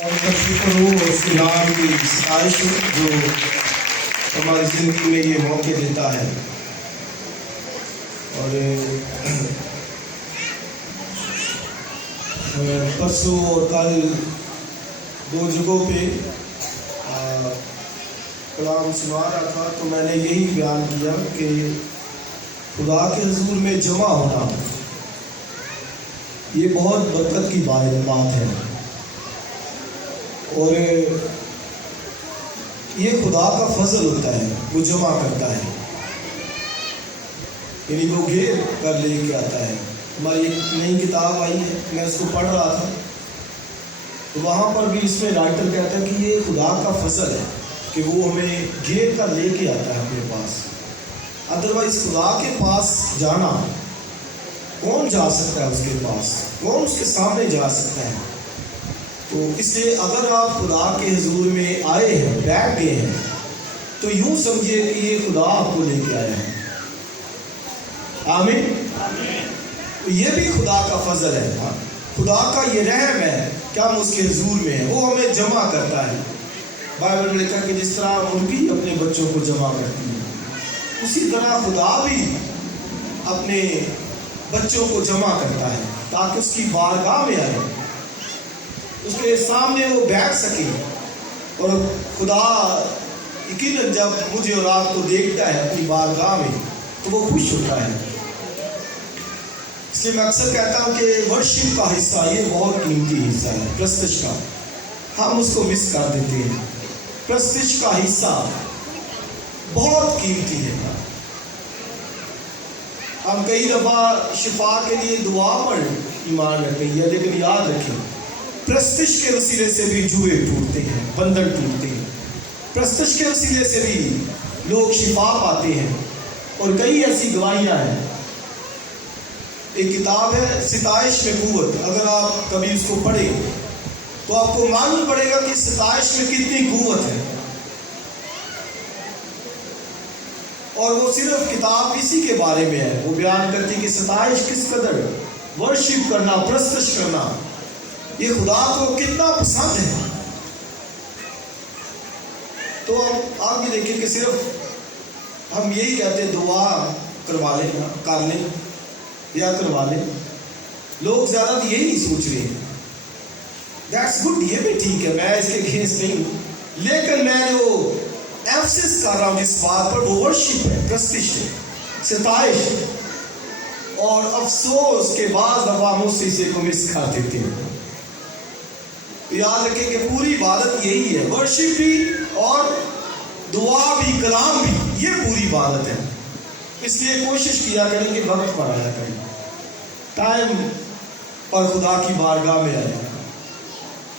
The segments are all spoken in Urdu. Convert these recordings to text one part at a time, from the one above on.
اور کا شکر ہو اس کے نام کی ستائش ہو جو ہماری زندگی میں یہ موقع دیتا ہے. اور پرسوں اور کل دو جگہوں پہ کلام سنا رہا تھا تو میں نے یہی بیان کیا کہ خدا کے حضور میں جمع ہونا یہ بہت برکت کی بات ہے. اور یہ خدا کا فضل ہوتا ہے، وہ جمع کرتا ہے، یعنی وہ گھیر کر لے کے آتا ہے. ہماری ایک نئی کتاب آئی ہے، میں اس کو پڑھ رہا تھا تو وہاں پر بھی اس میں رائٹر کہتا ہے کہ یہ خدا کا فضل ہے کہ وہ ہمیں گھیر کر لے کے آتا ہے اپنے پاس. ادروائز خدا کے پاس جانا کون جا سکتا ہے؟ اس کے پاس کون اس کے سامنے جا سکتا ہے؟ تو اس لیے اگر آپ خدا کے حضور میں آئے ہیں، بیٹھ گئے ہیں، تو یوں سمجھیے کہ یہ خدا آپ کو لے کے آیا ہے. آمین. یہ بھی خدا کا فضل ہے، خدا کا یہ رحم ہے کہ ہم اس کے حضور میں ہیں. وہ ہمیں جمع کرتا ہے. بائبل میں لکھا کہ جس طرح مرغی اپنے بچوں کو جمع کرتی ہے، اسی طرح خدا بھی اپنے بچوں کو جمع کرتا ہے تاکہ اس کی بارگاہ میں آئے، اس کے سامنے وہ بیٹھ سکے. اور خدا یقیناً جب مجھے اور آپ کو دیکھتا ہے اپنی بارگاہ میں تو وہ خوش ہوتا ہے. اس لیے میں اکثر کہتا ہوں کہ ورشپ کا حصہ یہ بہت قیمتی حصہ ہے، پرستش کا. ہم اس کو مس کر دیتے ہیں. پرستش کا حصہ بہت قیمتی ہے. ہم کئی دفعہ شفا کے لیے دعا پر ایمان رکھتے ہیں، لیکن یاد رکھیں پرستش کے وسیلے سے بھی جوئے ٹوٹتے ہیں، بندھن ٹوٹتے ہیں. پرستش کے وسیلے سے بھی لوگ شفا پاتے ہیں. اور کئی ایسی گواہیاں ہیں. ایک کتاب ہے ستائش میں قوت، اگر آپ کبھی اس کو پڑھیں تو آپ کو معلوم پڑے گا کہ ستائش میں کتنی قوت ہے. اور وہ صرف کتاب اسی کے بارے میں ہے. وہ بیان کرتی کہ ستائش کس قدر، ورشپ کرنا، پرستش کرنا یہ خدا کو کتنا پسند ہے. تو آپ بھی دیکھیں کہ صرف ہم یہی کہتے ہیں دعا کروا لیں، کر لیں یا کروا لیں. لوگ زیادہ تو یہی سوچ رہے ہیں. دیٹس گڈ، یہ بھی ٹھیک ہے، میں اس کے اگینسٹ نہیں ہوں، لیکن میں جو ایمفسس کر رہا ہوں اس بات پر وہ ورشپ ہے، پرستش ہے، ستائش. اور افسوس کے بعض دفعہ ہم اس چیز کو مس کر دیتے ہیں. یاد رکھیں کہ پوری عبادت یہی ہے، ورشپ بھی اور دعا بھی، کلام بھی، یہ پوری عبادت ہے. اس لیے کوشش کیا کریں کہ وقت پر آیا کریں، ٹائم پر خدا کی بارگاہ میں آئے.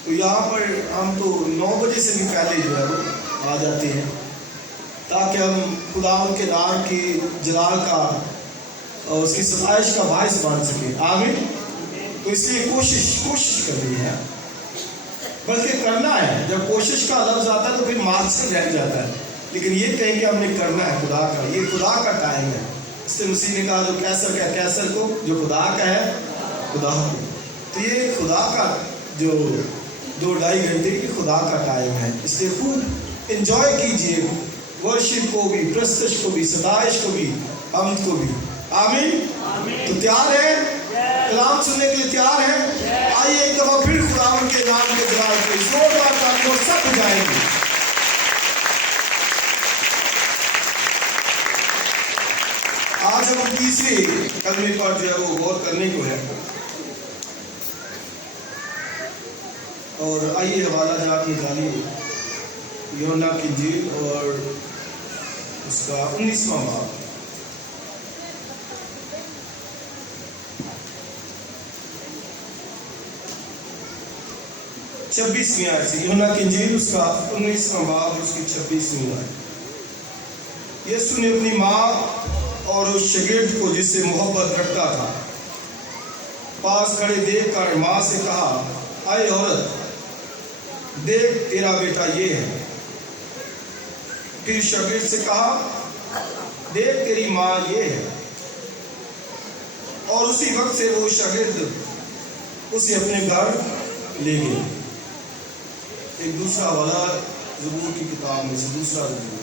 تو یہاں پر ہم تو 9 بجے سے بھی پہلے جو ہے وہ آ جاتے ہیں تاکہ ہم خدا کے نام کی جلال کا اور اس کی ستائش کا باعث بن سکیں. آمین. تو اس لیے کوشش کرنی ہے، بلکہ کرنا ہے. جب کوشش کا لفظ آتا ہے تو پھر مارکس رہ جاتا ہے، لیکن یہ کہیں کہ ہم نے کرنا ہے خدا کا. یہ خدا کا ٹائم ہے. اس سے مسیح نے کہا جو کیسر کا کیسر کو، جو خدا کا ہے خدا کو. تو یہ خدا کا جو 2-2.5 گھنٹے کی خدا کا ٹائم ہے. اس لیے خوب انجوائے کیجیے ورشپ کو بھی، پرستش کو بھی، ستائش کو بھی، حمد کو بھی. آمین. تو تیار ہے؟ کلام سننے کے لیے تیار ہے؟ آئیے ایک دفعہ پھر خدا کے نام کے جلال کو زوردار تالیوں سب بجائیں گے. آج ہم تیسرے کلمے پر جو ہے وہ غور کرنے کو ہے. اور آئیے حوالہ جات نکالیے یوحنا کی انجیل اور اس کا 19واں باب. چھبیسویں آیت سے. یوحنا کی انجیل اس کا 19واں باب اور اس کی 26ویں آیت. یسوع نے اپنی ماں اور اس شاگرد کو جس سے محبت رکھتا تھا پاس کھڑے دیکھ کر ماں سے کہا، اے عورت، دیکھ تیرا بیٹا یہ ہے. پھر شاگرد سے کہا، دیکھ تیری ماں یہ ہے. اور اسی وقت سے وہ شاگرد اسے اپنے گھر لے گئے. ایک دوسرا والا زبور کی کتاب میں سے دوسرا زبور،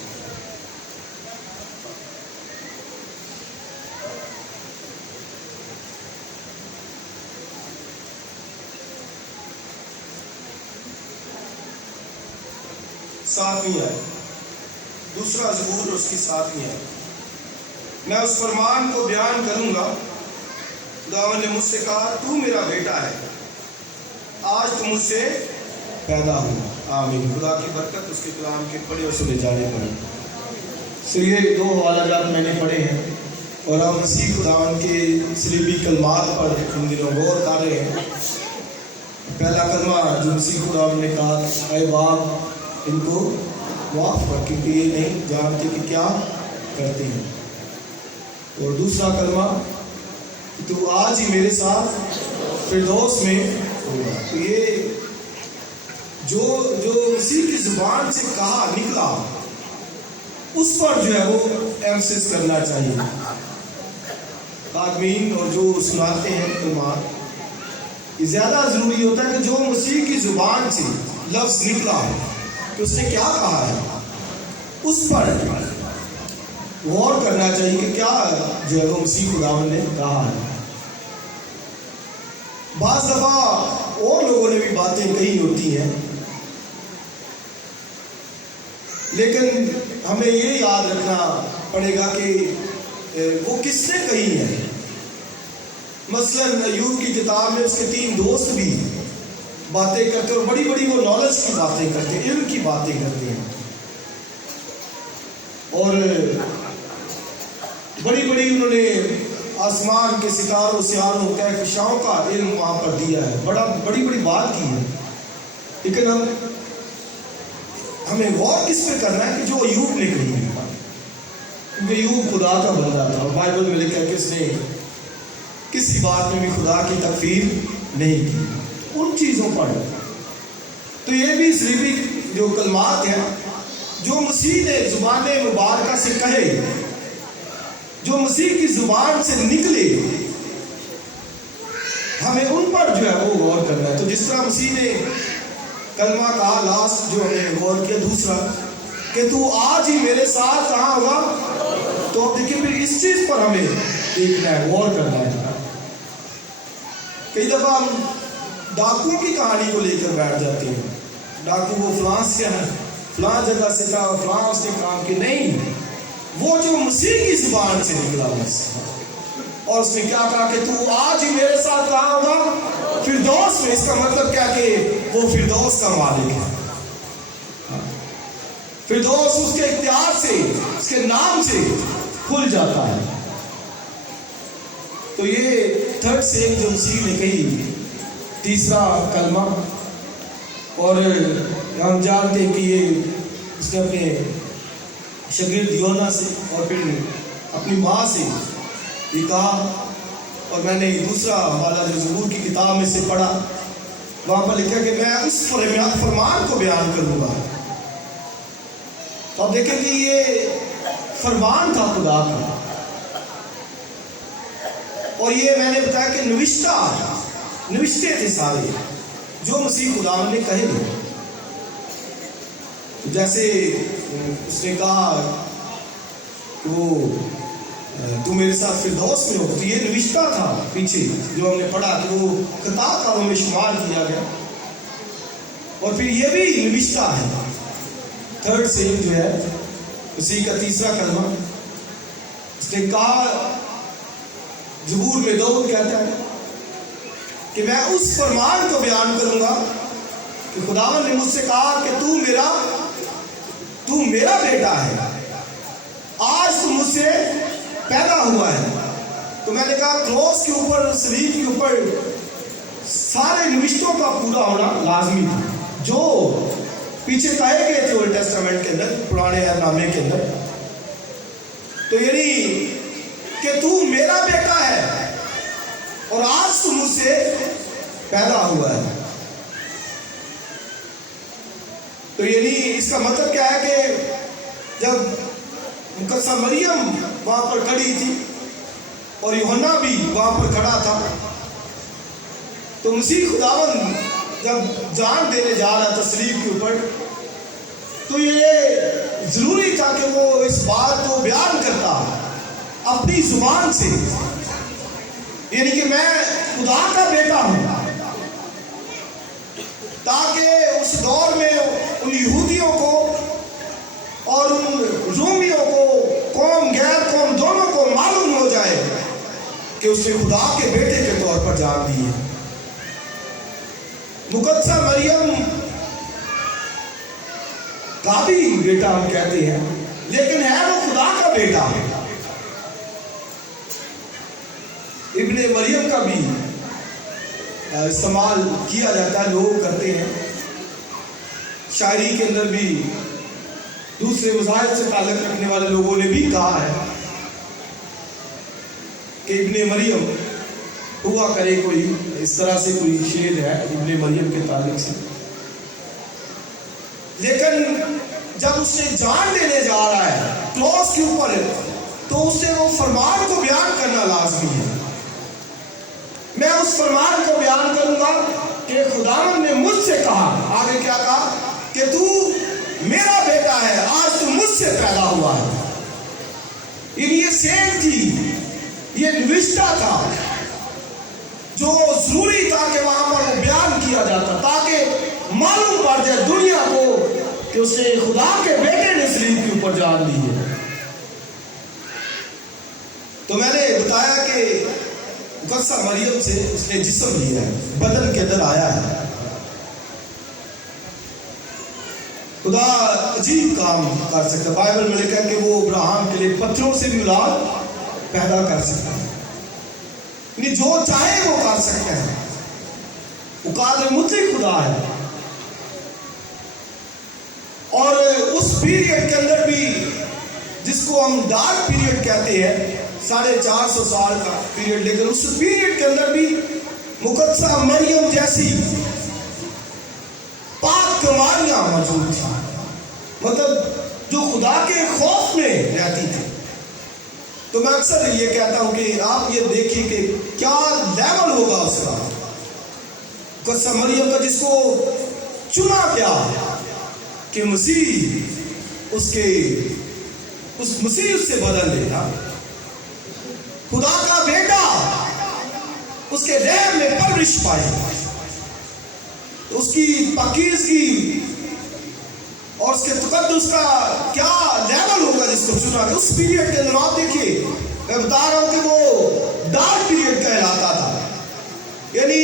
ساتویں آیت، دوسرا زبور اور اس کی ساتویں آیت۔ میں اس فرمان کو بیان کروں گا، خداوند نے مجھ سے کہا تو میرا بیٹا ہے، آج تو مجھ سے پیدا ہوا۔ آمین۔ خدا کی برکت اس کے کلام کے پڑھے اور سنے جانے پر۔ یہ دو حوالہ جات میں نے پڑھے ہیں اور ہم اسی خداوند کے صلیبی کلمات پر ان دنوں غور کر رہے ہیں۔ پہلا کلمہ جو مسیح خداوند نے کہا، اے باپ ان کو معاف کر کیونکہ یہ نہیں جانتے کہ کیا کرتے ہیں۔ اور دوسرا کلمہ تو آج ہی میرے ساتھ فردوس میں ہوگا۔ تو یہ جو مسیح کی زبان سے کہا نکلا اس پر جو ہے وہ ایمفسس کرنا چاہیے۔ آدمین اور جو سناتے ہیں کلمات، یہ زیادہ ضروری ہوتا ہے کہ جو مسیح کی زبان سے لفظ نکلا کہ اس نے کیا کہا ہے اس پر غور کرنا چاہیے کہ کیا جو ہے وہ مسیح خداوند نے کہا ہے۔ بعض دفعہ اور لوگوں نے بھی باتیں کہی ہوتی ہیں، لیکن ہمیں یہ یاد رکھنا پڑے گا کہ وہ کس نے کہی ہے۔ مثلا ایوب کی کتاب میں اس کے 3 دوست بھی باتیں کرتے اور بڑی بڑی وہ نالج کی باتیں کرتے ہیں، علم کی باتیں کرتے ہیں، اور بڑی بڑی انہوں نے آسمان کے ستاروں سیاروں کہکشاؤں کا علم وہاں پر دیا ہے، بڑی بڑی بات کی ہے۔ لیکن ہمیں غور کس پہ کرنا ہے کہ جو ایوب نے کہی ہے، کیونکہ ایوب خدا کا بندہ تھا اور بائبل میں لکھا ہے کہ اس نے کسی بات میں بھی خدا کی تکفیر نہیں کی۔ ان چیزوں پر تو یہ بھی صلیبی جو کلمات ہیں جو مسیح نے زبان مبارکہ سے کہے، جو مسیح کی زبان سے نکلے، ہمیں ان پر جو ہے وہ غور کرنا ہے۔ تو جس طرح مسیح نے کلمہ کہا لاسٹ جو ہم نے غور کیا، دوسرا کہ تو آج ہی میرے ساتھ کہاں ہوگا، تو اب دیکھیں پھر اس چیز پر ہمیں دیکھنا ہے، غور کرنا ہے۔ کئی دفعہ ہم ڈاکو کی کہانی کو لے کر بیٹھ جاتے ہیں، ڈاکو وہ فلاں سے ہے، فلاں جگہ سے تھا، فلاں اس نے کام کی، نہیں، وہ جو مسیح کی زبان سے نکلا بس، اور اس نے کیا کہا کہ تو آج ہی میرے ساتھ کہاں ہوگا، فردوس میں۔ اس کا مطلب کیا کہ وہ فردوس کا مالک ہے۔ فردوس اس کے اختیار سے، اس کے نام سے کھل جاتا ہے۔ تو یہ تھرڈ سیم جو مسیح نے کہی، تیسرا کلمہ، اور ہم جانتے ہیں کہ یہ اس نے اپنے شاگرد یونا سے اور پھر اپنی ماں سے یہ کہا، اور میں نے دوسرا حوالہ جو زبور کی کتاب میں سے پڑھا، وہاں پر لکھا کہ میں اس فرمان کو بیان کروں گا۔ تو آپ دیکھیں کہ یہ فرمان تھا خدا کا، اور یہ میں نے بتایا کہ نوشتے تھے سارے جو مسیح خدا نے کہے گے۔ جیسے اس نے کہا کہ وہ تو میرے ساتھ فردوس میں ہو، تو یہ نوشتہ تھا پیچھے جو ہم نے پڑھا کہ وہ خطا کاروں میں شمار کیا گیا، اور پھر یہ بھی نوشتہ ہے۔ تھرڈ سیم جو ہے اسی کا تیسرا کلمہ، اس نے کہا، زبور میں داؤد کہتا ہے کہ میں اس فرمان کو بیان کروں گا کہ خداوند نے مجھ سے کہا کہ تو میرا بیٹا ہے، آج تو مجھ سے پیدا ہوا ہے۔ تو میں نے کہا کروس کے اوپر، صلیب کے اوپر سارے نوشتوں کا پورا ہونا لازمی تھا جو پیچھے کہے گئے تھے اولڈ ٹیسٹامنٹ کے اندر، پرانے نامے کے اندر۔ تو یعنی کہ تو میرا بیٹا ہے اور آج تو مجھ سے پیدا ہوا ہے۔ تو یعنی اس کا مطلب کیا ہے کہ جب مقدسہ مریم وہاں پر کھڑی تھی اور یوحنا بھی وہاں پر کھڑا تھا، تو مسیح خداوند جب جان دینے جا رہا تھا صلیب کے اوپر، تو یہ ضروری تھا کہ وہ اس بات کو بیان کرتا اپنی زبان سے، یعنی کہ میں خدا کا بیٹا ہوں، تاکہ اس دور میں ان یہودیوں کو اور ان رومیوں کو، قوم غیر قوم دونوں کو معلوم ہو جائے کہ اس نے خدا کے بیٹے کے طور پر جان دی ہے۔ مقدسہ مریم کا بھی بیٹا ہم کہتے ہیں، لیکن ہے وہ خدا کا بیٹا۔ ابن مریم کا بھی استعمال کیا جاتا ہے، لوگ کرتے ہیں، شاعری کے اندر بھی دوسرے مذاہب سے تعلق رکھنے والے لوگوں نے بھی کہا ہے کہ ابن مریم ہوا کرے، کوئی اس طرح سے کوئی شعر ہے ابن مریم کے تعلق سے۔ لیکن جب اس نے جان دینے جا رہا ہے کروس کے اوپر، تو اس سے وہ فرمان کو بیان کرنا لازمی ہے۔ میں اس فرمان کو بیان کروں گا کہ خداوند نے مجھ سے کہا، آگے کیا کہا کہ تو میرا بیٹا ہے، آج تو مجھ سے پیدا ہوا ہے۔ یہ سیل تھی، یہ نوشتہ تھا جو ضروری تھا کہ وہاں پر وہ بیان کیا جاتا، تاکہ معلوم پڑ جائے دنیا کو کہ اسے خدا کے بیٹے نے صلیب کے اوپر جان دی ہے۔ تو میں نے بتایا کہ مقدسہ مریم سے اس نے جسم لیا ہے، بدن کے اندر آیا ہے۔ خدا عجیب کام کر سکتا ہے، بائبل میں لکھا ہے کہ وہ ابراہیم کے لیے پتھروں سے بھی اولاد پیدا کر سکتا ہے، یعنی جو چاہے وہ کر سکتا ہے، وہ قادر مطلق خدا ہے۔ اور اس پیریڈ کے اندر بھی، جس کو ہم ڈارک پیریڈ کہتے ہیں، 450 سال کا پیریڈ، لیکن اس پیریڈ کے اندر بھی مقدسہ مریم جیسی پاک کماریاں موجود تھیں، مطلب جو خدا کے خوف میں رہتی تھی۔ تو میں اکثر یہ کہتا ہوں کہ آپ یہ دیکھیے کہ کیا لیول ہوگا اس کا، مقدسہ مریم کا، جس کو چنا گیا کہ مسیح اس سے بدل لے گا، خدا کا بیٹا اس کے رحم میں پرورش پائے، اس کی پاکیزگی اور اس کے تقدس کا کیا لیول ہوگا جس کو چنا گیا۔ اس پیریڈ کے اندر آپ دیکھیے، میں بتا رہا ہوں کہ وہ ڈارک پیریڈ کہلاتا تھا، یعنی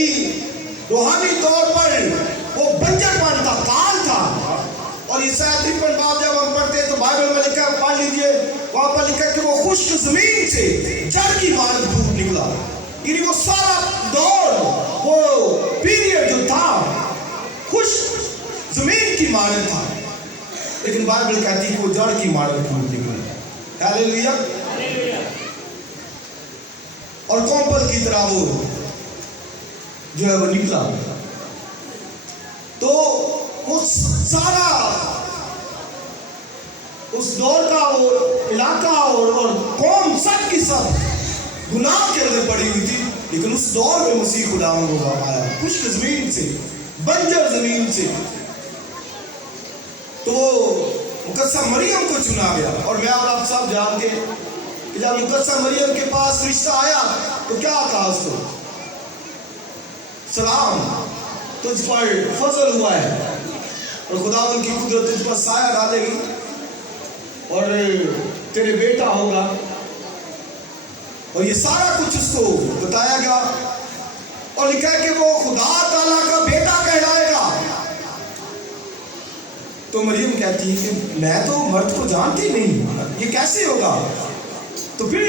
روحانی طور پر وہ بنجر پن تھا، کال تھا۔ اور یسایا 53 باب جب ہم پڑھتے ہیں تو بائبل میں لکھا ہے، پڑھ لیجئے، وہاں پر لکھا ہے کہ وہ خشک زمین سے جڑ کی مانند پھوٹ نکلا، یعنی وہ سارا دور، وہ پیریڈ جو تھا خشک زمین کی مانند تھا، لیکن بائبل کہتی ہے کہ وہ جڑ کی مانند پھوٹ نکلا۔ ہاللیلویا۔ اور کومپل کی طرح وہ جو ہے وہ نکلا۔ تو وہ سارا اس دور کا وہ علاقہ اور قوم سب کی سب گناہ کے اندر پڑی ہوئی تھی، لیکن اس دور میں مسیح خداوند ہوگا آیا خشک زمین سے، بنجر زمین سے۔ تو مقدسہ مریم کو چنا گیا، اور میں اور آپ سب جانتے ہیں کہ جب مقدسہ مریم کے پاس رشتہ آیا تو کیا کہا اس کو؟ سلام، تجھ پر فضل ہوا ہے اور خداوند کی قدرت تجھ پر سایہ ڈالے گی اور تیرے بیٹا ہوگا، اور یہ سارا کچھ اس کو بتایا گیا، اور لکھا ہے کہ وہ خدا تعالیٰ کا بیٹا کہلائے گا۔ تو مریم کہتی ہے کہ میں تو مرد کو جانتی نہیں، یہ کیسے ہوگا؟ تو پھر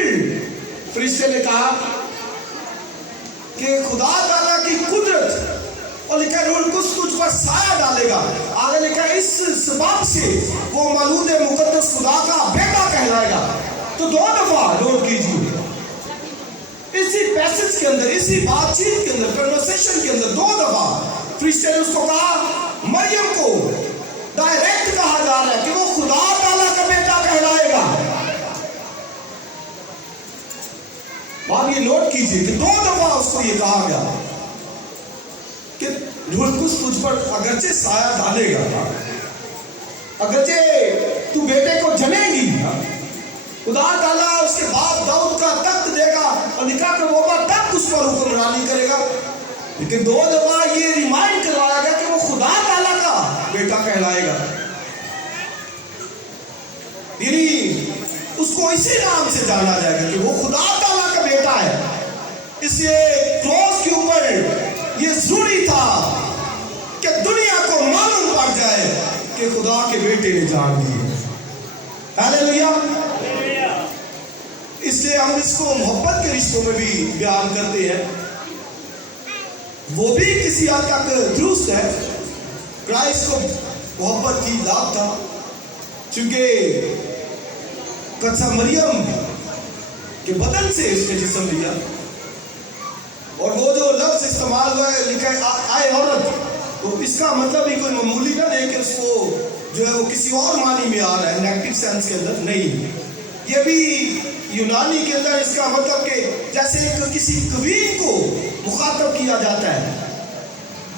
فرشتے نے کہا کہ خدا تعالیٰ کی قدرت، اور لکھا ہے روح القدس تجھ پر سایہ ڈالے گا۔ آگے لکھا ہے اس سبب سے وہ مولود مقدس خدا کا بیٹا کہلائے گا۔ تو 2 دفعہ نوٹ کیجیے اسی پیسج کے اندر، اسی بات چیت کے اندر، کنورسیشن کے اندر 2 دفعہ فرشتے نے اس کو کہا، مریم کو ڈائریکٹ کہا جا رہا ہے کہ وہ خدا تعالیٰ کا بیٹا کہلائے گا۔ آپ یہ نوٹ کیجئے کہ 2 دفعہ اس کو یہ کہا گیا کہ روح القدس تجھ پر اگرچہ سایہ ڈالے گا، اگرچہ تو بیٹے کو جنے گی، خدا تعالیٰ اس کے باپ داؤد کا تخت دے گا اور لکھا کہ وہ تخت اس پر حکمرانی کرے گا، لیکن 2 دفعہ یہ ریمائنڈ کروایا گیا کہ وہ خدا تعالیٰ کا بیٹا کہلائے گا، یعنی اس کو اسی نام سے جانا جائے گا کہ وہ خدا تعالیٰ کا بیٹا ہے۔ اس لیے کروس کے اوپر یہ ضروری تھا کہ دنیا کو معلوم پڑ جائے کہ خدا کے بیٹے نے جان دی ہے۔ ہاللیلویا۔ اس لیے ہم اس کو محبت کے رشتوں میں بھی بیان کرتے ہیں، وہ بھی کسی حد تک درست ہے۔ کرائسٹ کو محبت کی لاب تھا، چونکہ قدسہ مریم کے بدن سے اس نے جسم لیا، اور وہ جو لفظ استعمال ہوا ہے لکھا ہے آئے عورت، تو اس کا مطلب ہی کوئی معمولی نہ نہیں کہ اس کو جو ہے وہ کسی اور معنی میں آ رہا ہے، نیگیٹو سینس کے اندر نہیں، یہ بھی یونانی کے اندر اس کا مطلب کہ جیسے کسی کوین کو مخاطب کیا جاتا ہے،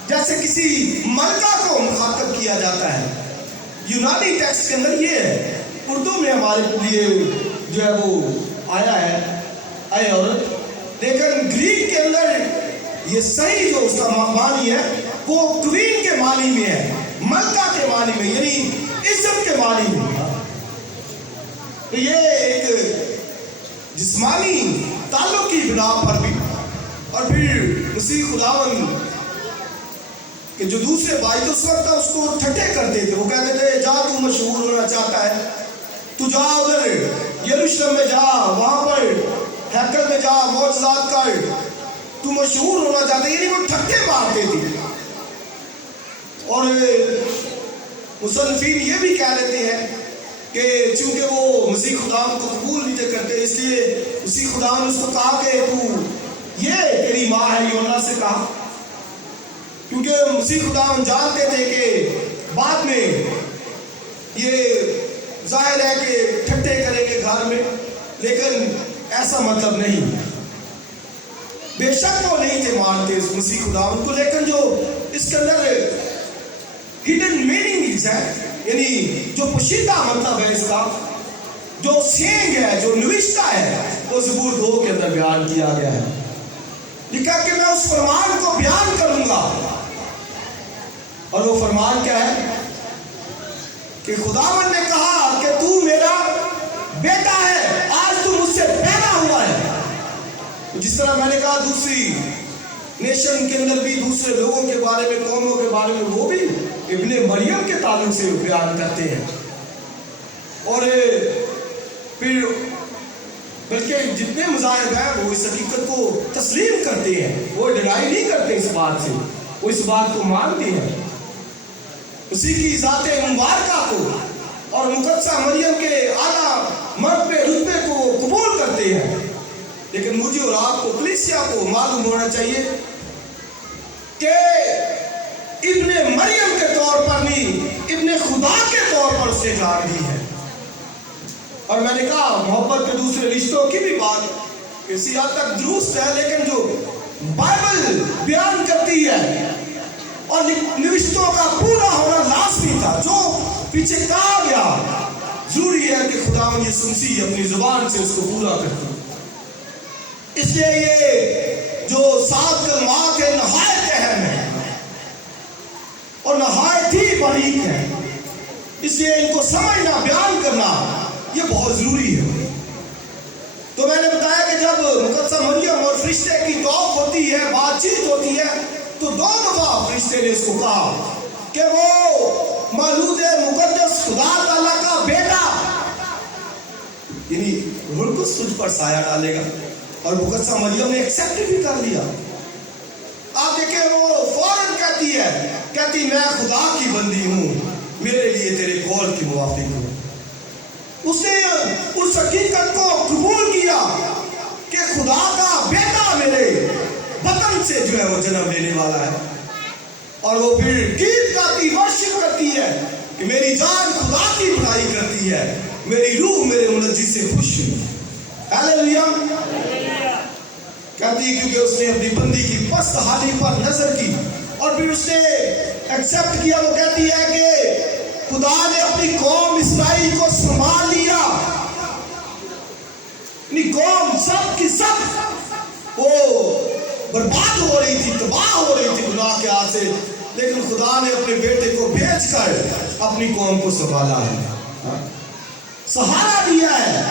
جیسے کسی ملکہ کو مخاطب کیا جاتا ہے، یونانی ٹیکسٹ کے اندر یہ ہے۔ اردو میں ہمارے لیے جو ہے وہ آیا ہے اے عورت، لیکن گریک کے اندر یہ صحیح جو اس کا معنی ہے وہ کوین کے معنی میں ہے، ملکہ کے معنی میں، یعنی عزت کے معنی میں۔ تو یہ ایک جسمانی تعلق کی بنا پر بھی، اور پھر مسیح خداوند کہ جو دوسرے بھائی تو اس وقت اس کو ٹھٹھے کرتے تھے، وہ کہتے تھے جا تو مشہور ہونا چاہتا ہے تو جا ادھر یروشلم میں جا، وہاں پر ہیکل میں جا، معجزات کر، تو مشہور ہونا چاہتا ہے، یعنی وہ ٹھٹھے مارتے تھے۔ اور مصنفین یہ بھی کہہ لیتے ہیں کہ چونکہ وہ مسیح خداوند کو قبول نہیں تھے کرتے، اس لیے مسیح خداوند نے اس کو کہا کہ تو یہ تیری ماں ہے، یوحنا سے کہا، کیونکہ مسیح خداوند جانتے تھے کہ بعد میں یہ ظاہر ہے کہ ٹھٹھے کریں گے گھر میں، لیکن ایسا مطلب نہیں، بے شک وہ نہیں تھے مانتے اس مسیح خداوند کو، لیکن جو اس کے اندر ہڈن میننگ ہے، یعنی جو پوشیدہ مطلب ہے اس کا، جو سینگ ہے، جو نوشتہ ہے، وہ زبور 2 کے اندر بیان کیا گیا ہے۔ لکھا کہ میں اس فرمان کو بیان کروں گا، اور وہ فرمان کیا ہے کہ خداوند نے کہا کہ تو میرا بیٹا ہے، آج تو مجھ سے پیدا ہوا ہے۔ جس طرح میں نے کہا دوسری نیشن کے اندر بھی دوسرے لوگوں کے بارے میں، قوموں کے بارے میں، وہ بھی ابن مریم کے تعلق سے بیان کرتے ہیں، اور پھر بلکہ جتنے مذاہب ہیں وہ اس حقیقت کو تسلیم کرتے ہیں، وہ ڈینائی نہیں کرتے اس بات سے، وہ اس بات کو مانتے ہیں، اسی کی ذات مبارکہ کو اور مقدسہ مریم کے اعلیٰ مرتبے رتبے کو قبول کرتے ہیں۔ لیکن مجھے اور آپ کو، کلیسیا کو معلوم ہونا چاہیے کہ ابن مریم کے طور پر نہیں، ابن خدا کے طور پر اسے جان دی ہے۔ اور میں نے کہا محبت کے دوسرے رشتوں کی بھی بات کسی حد تک درست ہے، لیکن جو بائبل بیان کرتی ہے اور نوشتوں کا پورا ہونا لازمی تھا، جو پیچھے کہا گیا، ضروری ہے کہ خداوند یسوع مسیح اپنی زبان سے اس کو پورا کرتے۔ اس لیے یہ جو 7 کلمات ہیں نہایت اہم ہے اور نہایت ہی باریک ہے، اس لیے ان کو سمجھنا، بیان کرنا یہ بہت ضروری ہے۔ تو میں نے بتایا کہ جب مقدسہ مریم اور فرشتے کی توق ہوتی ہے، بات چیت ہوتی ہے، تو 2 دفعہ فرشتے نے اس کو کہا کہ وہ مولود مقدس خدا تعالیٰ کا بیٹا، یعنی روح القدس تجھ پر سایہ ڈالے گا، اور مقدسہ مریم نے ایکسیپٹ بھی کر لیا۔ آپ دیکھیں وہ فوراً کہتی میں خدا کی بندی ہوں، میرے لیے تیرے قول کی موافق ہوں۔ اس نے اس حقیقت کو قبول کیا کہ خدا کا بیٹا میرے بطن سے جو ہے وہ جنم لینے والا ہے، اور وہ پھر گیت گاتی، ورشپ کرتی ہے کہ میری جان خدا کی بڑائی کرتی ہے، میری روح میرے منجی سے خوش ہے۔ ہاللیلویا۔ کہتی ہے کیونکہ اس نے اپنی بندی کی پست حالی پر نظر کی اور پھر اس نے ایکسپٹ کیا. وہ کہتی ہے کہ خدا نے اپنی قوم اسرائیل کو سنبھال لیا. اپنی قوم سب کی سب وہ برباد ہو رہی تھی, تباہ ہو رہی تھی گناہ کے ہاتھ سے, لیکن خدا نے اپنے بیٹے کو بھیج کر اپنی قوم کو سنبھالا ہے, سہارا دیا ہے,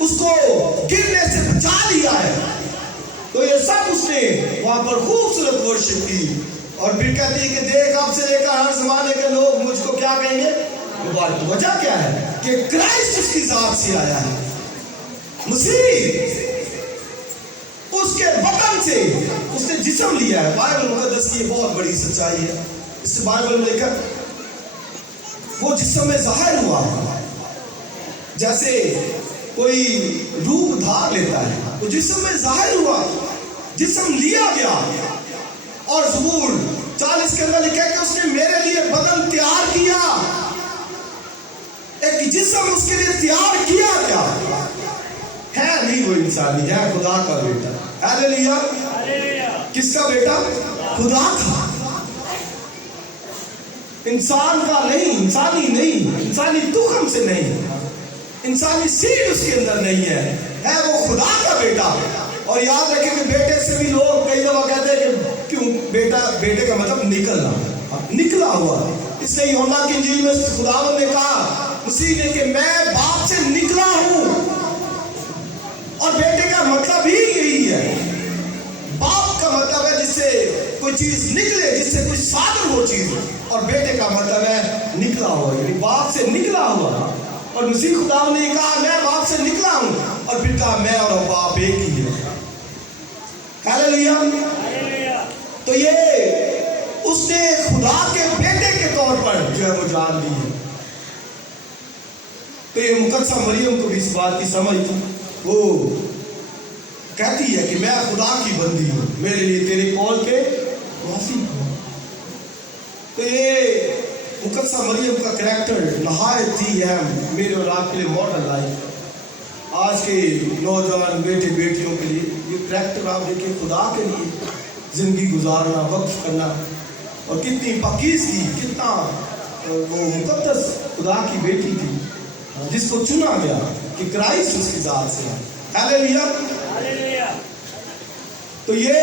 اس کو گرنے سے بچا لیا ہے. تو یہ سب اس نے وہاں پر خوبصورت ورشپ کی. اور پھر کہتی ہے کہ دیکھ اب سے لے کر ہر زمانے کے لوگ مجھ کو کیا کہیں گے, مبارک. وجہ کیا ہے کہ کرائسٹ اس کی ذات سے آیا ہے. مسیح اس کے وطن سے اس نے جسم لیا ہے. بائبل مقدس کی یہ بہت بڑی سچائی ہے. اس سے بائبل میں لے کر وہ جسم میں ظاہر ہوا, جیسے کوئی روپ دھار لیتا ہے. وہ جسم میں ظاہر ہوا, جسم لیا گیا. اور زبور 40 کے اندر لکھا ہے کہ اس نے میرے لیے بدن تیار کیا. ایک جسم اس کے لیے تیار کیا گیا. ہے نہیں وہ انسانی, ہے خدا کا بیٹا. ہاللیلویا. کس کا بیٹا؟ خدا کا. انسان کا نہیں, انسانی نہیں, انسانی تخم سے نہیں, انسانی سیڈ اس کے اندر نہیں ہے. ہے وہ خدا کا بیٹا. اور یاد رکھیں کہ بیٹے سے بھی لوگ کئی دفعہ کہتے ہیں کہ کیوں بیٹا, بیٹے کا مطلب نکلنا, نکلا ہوا. اس لیے یوحنا کی انجیل میں خداوند نے کہا مسیح نے کہ میں باپ سے نکلا ہوں. اور بیٹے کا مطلب ہی یہی ہے. باپ کا مطلب ہے جس سے کوئی چیز نکلے, جس سے کوئی صادر ہو چیز. اور بیٹے کا مطلب ہے نکلا ہوا, یعنی باپ سے نکلا ہوا. اور مسیح خداوند نے کہا میں باپ سے نکلا ہوں. اور پھر کہا میں اور باپ ایک ہی ہے. ہاللیلویا. تو یہ اس نے خدا کے بیٹے کے طور پر جو ہے وہ جان لی ہے. تو یہ مقدسہ مریم کو بھی اس بات کی سمجھ تھی. وہ کہتی ہے کہ میں خدا کی بندی ہوں, میرے لیے تیرے قول کے موافق ہوں. تو یہ مقدسہ مریم کا کریکٹر نہایت ہی اہم میرے اور آپ کے لیے ماڈل لائف. آج کے نوجوان بیٹے بیٹیوں کے لیے یہ کریکٹر آپ دیکھیں, خدا کے لیے زندگی گزارنا, وقف کرنا, اور کتنی پاکیزگی, کتنا وہ مقدس خدا کی بیٹی تھی جس کو چنا گیا کہ کرائسٹ اس کی ذات سے. ہاللیلویا. تو یہ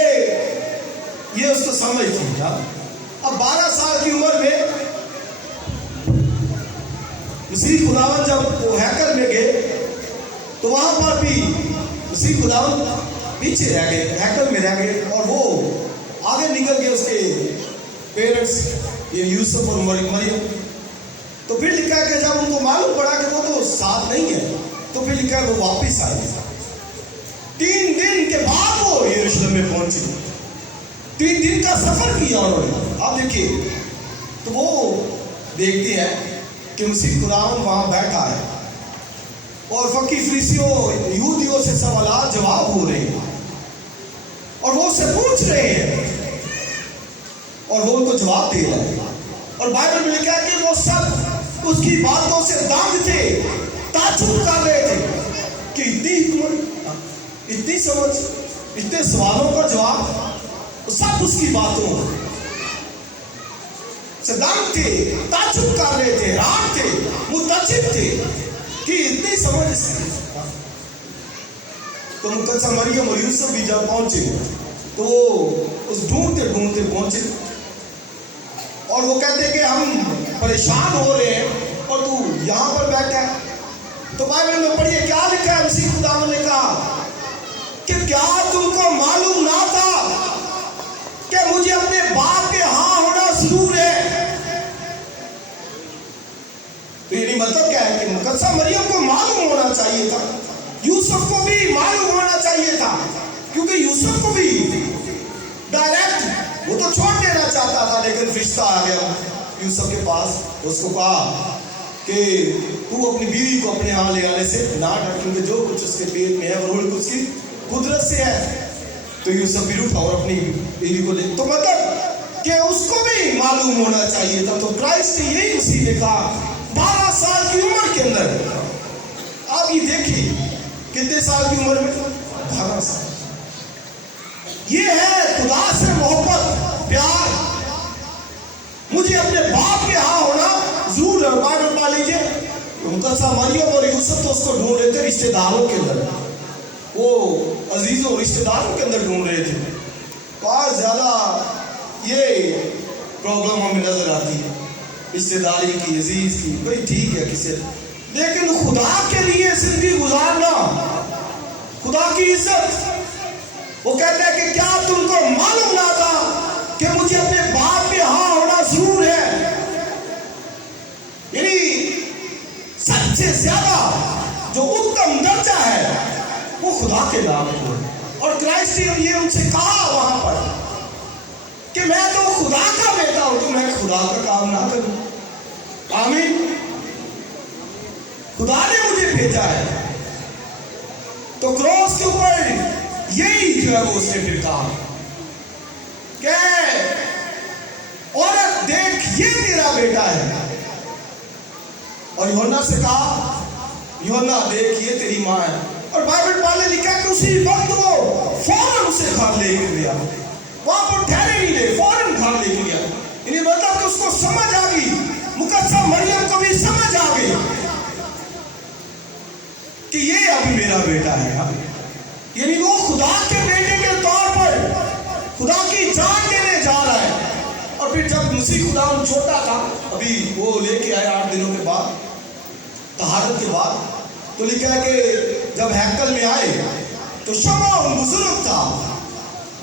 اس کو سمجھ تھی. اب 12 سال کی عمر میں مسیح خداوند جب وہ ہیکل میں گئے تو وہاں پر بھی مسیح خداوند پیچھے رہ گئے, ہیکل میں رہ گئے. اور وہ آگے نکل گئے اس کے پیرنٹس یوسف اور مریم. تو پھر لکھا ہے کہ جب ان کو معلوم پڑا کہ وہ تو ساتھ نہیں ہے تو پھر لکھا ہے وہ واپس آئے. 3 دن کے بعد وہ یروشلم میں پہنچے. 3 دن کا سفر کیا انہوں نے. آپ دیکھیے تو وہ دیکھتے ہیں کہ مسیح خداوند وہاں بیٹھا ہے اور فقی فریسیوں یہودیوں سے سوالات جواب ہو رہے ہیں اور وہ اس سے پوچھ رہے ہیں اور وہ ان کو جواب دے رہے ہیں. اور بائبل میں لکھا ہے کہ وہ سب اس کی باتوں سے دنگ تھے, تعجب کر رہے تھے کہ اتنی حکمت, اتنی سمجھ, اتنے سوالوں کا جواب, سب اس کی باتوں سے دنگ تھے, تعجب کر رہے تھے, حیران تھے, متعجب تھے کہ اتنی سمجھ اس کی. تو مقدسہ مریم اور یوسف بھی جب پہنچے تو وہ اس ڈھونڈتے ڈھونڈتے پہنچے اور وہ کہتے ہیں کہ ہم پریشان ہو رہے ہیں اور تو یہاں پر بیٹھا ہے. تو بائبل میں پڑھیے کیا لکھا ہے. مسیح خداوند نے کہا کہ کیا تم کو معلوم نہ تھا کہ مجھے اپنے باپ کے ہاں ہونا ضرور ہے. تو یعنی مطلب کیا ہے کہ مقدسہ مریم کو معلوم ہونا چاہیے تھا, یوسف کو بھی معلوم ہونا چاہیے تھا, کیونکہ یوسف کو بھی ڈائریکٹ وہ تو چھوڑ دینا چاہتا تھا, لیکن فرشتہ آ گیا یوسف کے پاس. اس کو کہا کہ تو اپنی بیوی کو اپنے ہاں لے آنے سے نہ ڈر, کیونکہ جو کچھ اس کے پیٹ میں ہے وہ روح اس کی قدرت سے ہے. تو یوسف بھی اٹھا اور اپنی بیوی کو لے. تو مطلب کہ اس کو بھی معلوم ہونا چاہیے تھا. تو کرائسٹ نے یہی مسیح نے کہا 12 سال کی عمر کے اندر. آپ یہ دیکھیے کتنے سال کی عمر میں, 12 سال. یہ ہے خدا سے محبت, پیار. مجھے اپنے باپ کے ہاں ہونا ضرور ہے. بائبل پڑھ لیجیے. مقدسہ مریم اور یوسف تو اس کو ڈھونڈ رہے تھے رشتے داروں کے اندر, وہ عزیزوں رشتے داروں کے اندر ڈھونڈ رہے تھے. بہت زیادہ یہ پرابلم ہمیں نظر آتی ہے رشتے داری کی, عزیز کی. بھائی ٹھیک ہے کسی, لیکن خدا کے لیے زندگی گزارنا, خدا کی عزت. وہ کہتا ہے کہ کیا تم کو معلوم نہ تھا کہ مجھے اپنے باپ کے ہاں ہونا ضرور ہے. یعنی سب سے زیادہ جو اتم درجہ ہے وہ خدا کے نام کو. اور کرائسٹ نے یہ ان سے کہا وہاں پر کہ میں تو خدا کا بیٹا ہوں, تو میں خدا کا کام نہ کروں. آمین. خدا نے مجھے بھیجا ہے. تو کراس کے اوپر یہی جو ہے وہ اس نے پھر کہا کہ عورت دیکھ یہ تیرا بیٹا ہے. اور یوحنا سے کہا یوحنا دیکھ یہ تیری ماں ہے. اور بائبل والے لکھا کہ اسی وقت وہ فوراً اسے گھر لے کے گیا. وہاں پر ٹھہرے نہیں لے, فوراً گھر لے کے گیا. یعنی مطلب کہ اس کو سمجھ آ گئی, مقدسہ مریم کو بھی سمجھ آ گئی کہ یہ ابھی میرا بیٹا ہے. یعنی وہ خدا کے بیٹے کے طور پر خدا کی جان دینے جا رہا ہے. اور پھر جب مسیح خدا چھوٹا تھا, ابھی وہ لے کے آئے 8 دنوں کے بعد, طہارت کے بعد, تو لکھا ہے کہ جب ہیکل میں آئے تو شمعون بزرگ تھا,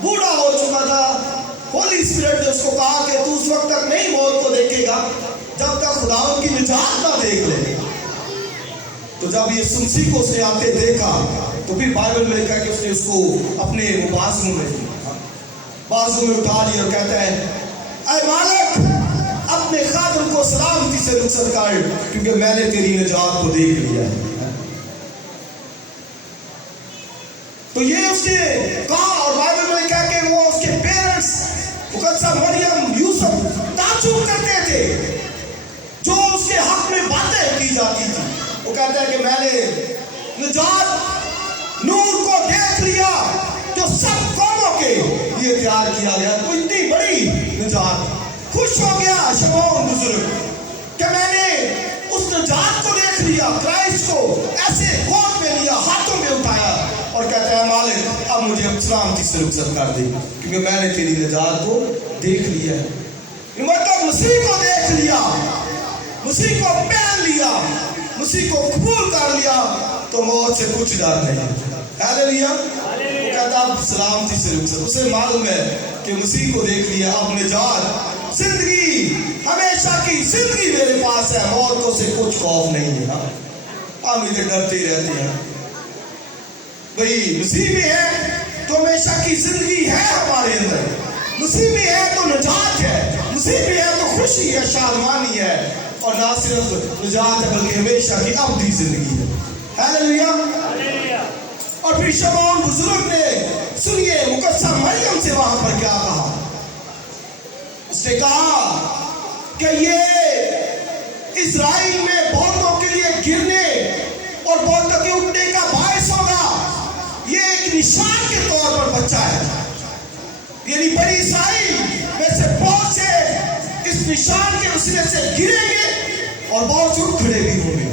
بوڑھا ہو چکا تھا. ہولی اسپرٹ نے اس کو کہا کہ تو اس وقت تک نہیں موت کو دیکھے گا جب تک خدا ان کی نجات نہ دیکھ لے. تو جب یہ سمسی کو اس نے آتے دیکھا تو پھر بائبل میں لکھا کہ اس نے اس کو اپنے بازو میں اٹھا لیا اور کہتا ہے اے مالک اپنے خادم کو سلامتی سے رخصت کر, کیونکہ میں نے تیری نجات کو دیکھ لیا ہے. تو یہ اس نے کہا. اور بائبل میں لکھا کہ وہ اس کے پیرنٹس مقدسہ مریم یوسف تعجب کرتے تھے جو اس کے حق میں باتیں کی جاتی تھی. وہ کہتا ہے کہ میں نے نجات نور کو دیکھ لیا جو سب قوموں کے لیے تیار کیا گیا. تو اتنی بڑی نجات, خوش ہو گیا شمعون بزرگ کہ میں نے اس نجات کو دیکھ لیا. کرائسٹ کو ایسے گود میں لیا, ہاتھوں میں اٹھایا اور کہتا ہے مالک اب مجھے سلامتی سے رخصت کر دے, کیونکہ میں نے تیری نجات کو دیکھ لیا ہے. مطلب مسیح کو دیکھ لیا, مسیح کو پہن لیا, مسیح کو قبول کر لیا تو موت سے کچھ ڈر نہیں. ہاللیلویا. وہ کہتا اب سلامتی سے رخصت. اسے معلوم ہے کہ مسیح کو دیکھ لیا, اب نجات, زندگی, ہمیشہ کی زندگی میرے پاس ہے, موت کو سے کچھ خوف نہیں ہے. ہم ادھر ڈرتے رہتے ہیں. بھئی مسیح میں ہے تو ہمیشہ کی زندگی ہے ہمارے اندر, مسیح میں ہے تو نجات ہے, مسیح میں ہے تو خوشی ہے, شادمانی ہے, اور نہ صرف نجات ہے بلکہ ہمیشہ کی ابدی زندگی ہے. ہاللیلویا. اور پھر شمعون بزرگ نے سنیے مقدسہ مریم سے وہاں پر کیا کہا. اس نے کہا کہ یہ اسرائیل میں بہتوں کے لیے گرنے اور بہتوں کے اٹھنے کا باعث ہوگا. یہ ایک نشان کے طور پر بچہ ہے. یعنی بنی اسرائیل میں سے بہت سے اس نشان کے وسیلے سے گریں گے اور بہت سے کھڑے بھی ہوں گے.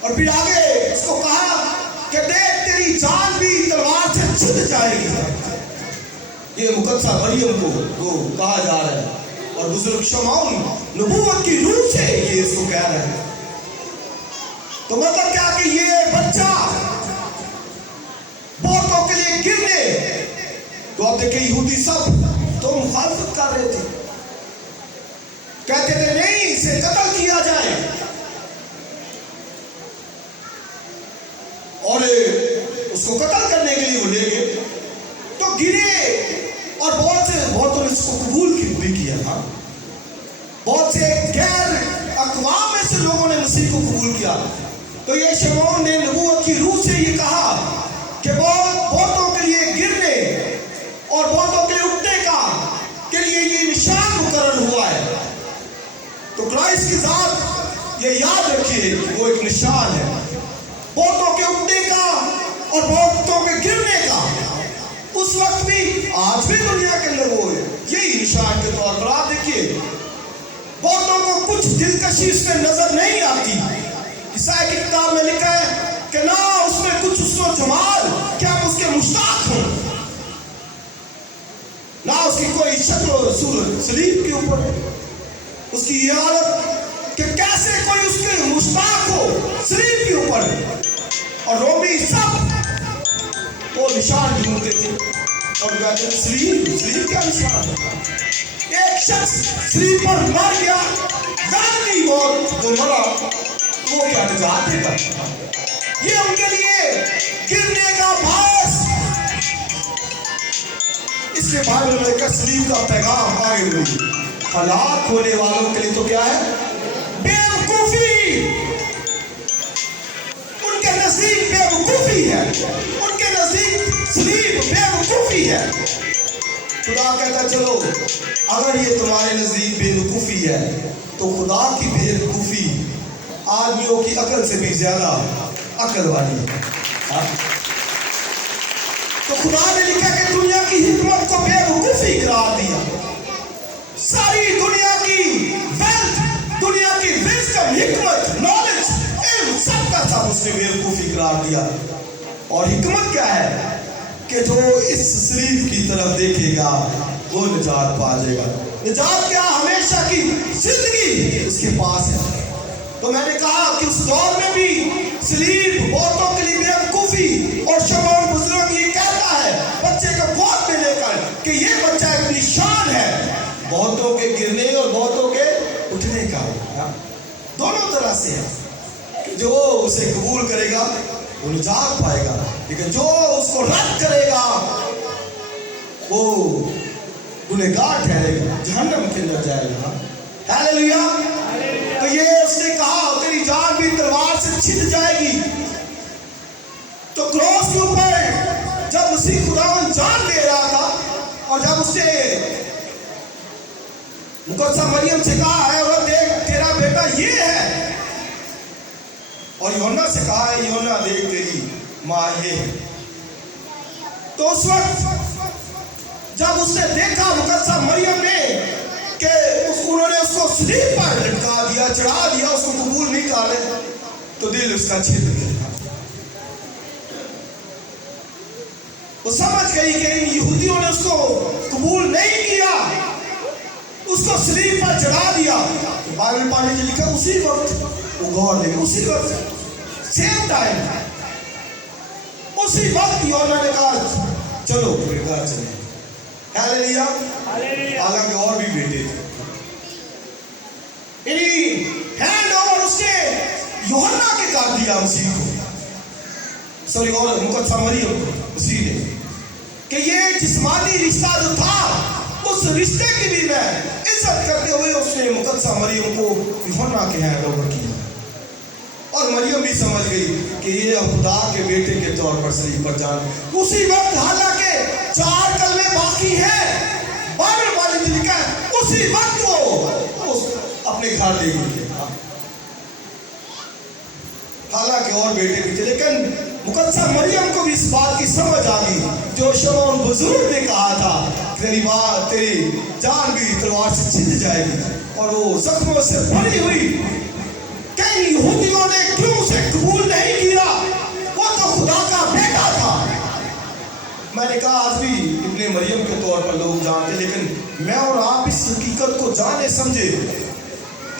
اور پھر آگے اس کو کہا کہ دیکھ تیری جان بھی تلوار سے چھٹ جائے گی. یہ مقدسہ مریم کو وہ کہا جا رہا ہے, اور بزرگ شمعون نبوت کی روح سے یہ اس کو کہہ رہا ہے. تو مطلب کیا کہ یہ بچہ بہتوں کے لیے گرنے. تو آپ دیکھیں یہودی سب تو مخالفت کر رہے تھے, کہتے تھے نہیں اسے قتل کیا جائے, اور اس کو قتل کرنے کے لیے وہ لے گئے. تو گرے اور بہتوں نے اس کو قبول بھی کیا. بہت سے غیر اقوام میں سے لوگوں نے مسیح کو قبول کیا. تو یہ شمعون نے نبوت کی روح سے یہ کہا کہ بہتوں کے لیے گرنے اور بہتوں کے لیے اٹھنے کے لیے یہ نشان مقرر ہوا ہے. تو کرائسٹ کی ذات یہ یاد رکھیے وہ ایک نشان ہے, بہتوں کے اٹھنے کا اور بہتوں کے گرنے کا. اس وقت بھی آج بھی دنیا کے اندر وہ ہے. یہی نشان کے طور پر آپ دیکھیے بہتوں کو کچھ دلکشی اس میں نظر نہیں آتی. عیسائی کی کتاب میں لکھا ہے کہ نہ اس میں کچھ حسن و جمال کہ ہم اس کے مشتاق ہوں، نہ اس کی کوئی شکل و صورت صلیب کے اوپر ہے. اس کی یہ حالت کہ کیسے کوئی اس کے مشتاق ہو صلیب کے اوپر. اور رومی سب وہ نشان ڈھونڈتے تھے اور کہتے تھے صلیب کیا نشان ہے؟ ایک شخص صلیب پر مر گیا، گاندھی موت جو مرا وہ کیا نجات دے گا؟ یہ ان کے لیے گرنے کا باعث. اس کے بائبل میں کہ صلیب کا پیغام آگے بڑھی ہلاک ہونے والوں کے لیے تو کیا ہے؟ بیوقوفی. ان کے نزدیک بیوقوفی ہے، ان کے نزدیک صلیب بیوقوفی ہے. خدا کہتا ہے چلو اگر یہ تمہارے نزدیک بیوقوفی ہے تو خدا کی بیوقوفی آدمیوں کی عقل سے بھی زیادہ عقل والی ہے. تو خدا نے لکھا کہ دنیا کی حکمت کو بیوقوفی قرار دیا. ساری دنیا کی ویلتھ، دنیا کی وزڈم، حکمت، نالج، علم سب کا سب اس نے بیوقوفی قرار دیا. اور حکمت کیا ہے کہ جو اس صلیب کی طرف دیکھے گا وہ نجات پا جائے گا. نجات کیا؟ ہمیشہ کی زندگی اس کے پاس ہے. تو میں نے کہا کہ اس دور میں بھی صلیب عورتوں کے لیے بیوقوفی. اور شمعون بزرگ یہ کہتا ہے بچے کو گود میں لے کر کہ یہ بچہ ایک نشان ہے بہتوں کے گرنے اور بہتوں کے اٹھنے کا. دونوں طرح سے ہے. جو اسے قبول کرے گا وہ نجات پائے گا، لیکن جو اس کو رد کرے گا وہ گنہگار ٹھہرے گا، جہنم کے اندر جائے گا. ہیلیلویا. تو یہ اس نے کہا تیری جان بھی تلوار سے چھن جائے گی. تو کراس کے اوپر جب مسیح خداوند جان دے رہا تھا اور جب اس نے مقدسہ مریم سے کہا ہے اور دیکھ تیرا بیٹا یہ ہے، اور یوحنا سے کہا ہے یوحنا دیکھ تیری ماں یہ ہے. تو اس وقت جب اس نے دیکھا مقدسہ مریم نے کہ انہوں نے اس کو صلیب پر لٹکا دیا، چڑھا دیا، اس کو قبول نہیں کر رہے، تو دل اس کا چھد گیا. وہ سمجھ گئی کہ ان یہودیوں نے اس کو قبول نہیں کیا، اس کو صلیب پر چڑھا دیا. بائبل پڑھنے کے لکھا اسی وقت وہ غور دے گا، اسی وقت سیم ٹائم، اسی وقت یوحنا نے کہا چلو پھر گھر چلیں. ہیلیلویا. حالانکہ اور بھی بیٹے تھے. یعنی ہینڈ اوور اس نے یوحنا کے کر دیا مسیح کو، سوری اور مقدسہ مریم کو مسیح نے، کہ یہ جسمانی رشتہ جو تھا اس رشتے کی بھی میں عزت کرتے ہوئے اس نے مقدسہ مریم کو یوحنا کے ہینڈ اوور کیا. اور مریم بھی سمجھ گئی کہ یہ خدا کے بیٹے کے طور پر صلیب پر جان. اسی وقت حالانکہ 4 کلمے باقی ہیں بائبل والے نے لکھا ہے اسی وقت وہ اپنے گھر لے گئی. حالانکہ اور بیٹے بھی تھے، لیکن مقدسہ مریم کو بھی اس بات کی سمجھ آ گئی جو شمعون بزرگ نے کہا تھا تیری ماں تیری جان بھی تلوار سے چھن جائے گی. اور وہ زخموں سے بھری ہوئی کئی یہودیوں نے کیوں اسے قبول نہیں کیا؟ وہ تو خدا کا بیٹا تھا. میں نے کہا آج بھی ابن مریم کے طور پر لوگ جانتے، لیکن میں اور آپ اس حقیقت کو جانے سمجھے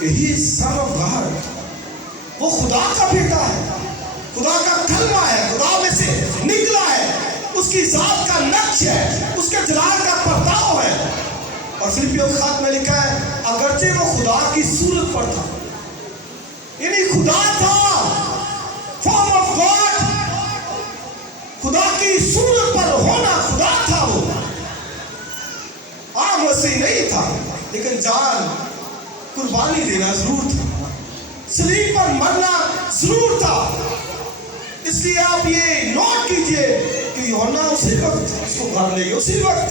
کہ ہی سن آف گاڈ، وہ خدا کا بیٹا ہے، خدا کا کلمہ ہے، خدا میں سے نکلا ہے، اس کی ذات کا نقش ہے، اس کے جلال کا پرتاؤ ہے. اور فلپیوں کے خط میں لکھا ہے اگرچہ وہ خدا کی صورت پر تھا، یعنی خدا تھا، فارم آف گاڈ، خدا کی صورت پر ہونا خدا تھا. وہ عام مسیح نہیں تھا، لیکن جان قربانی دینا ضرور تھا، صلیب پر مرنا ضرور تھا. اس لیے آپ یہ نوٹ کیجئے کہ یوحنا اسی وقت اس کو گھر لے گئے، اسی وقت.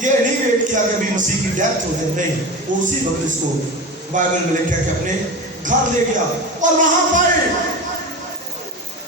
یہ نہیں ویٹ کیا کہ ابھی مسیح کی ڈیتھ ہو جائے، نہیں، وہ اسی وقت اس کو بائبل میں لکھا کہ اپنے گھر لے گیا. اور وہاں پر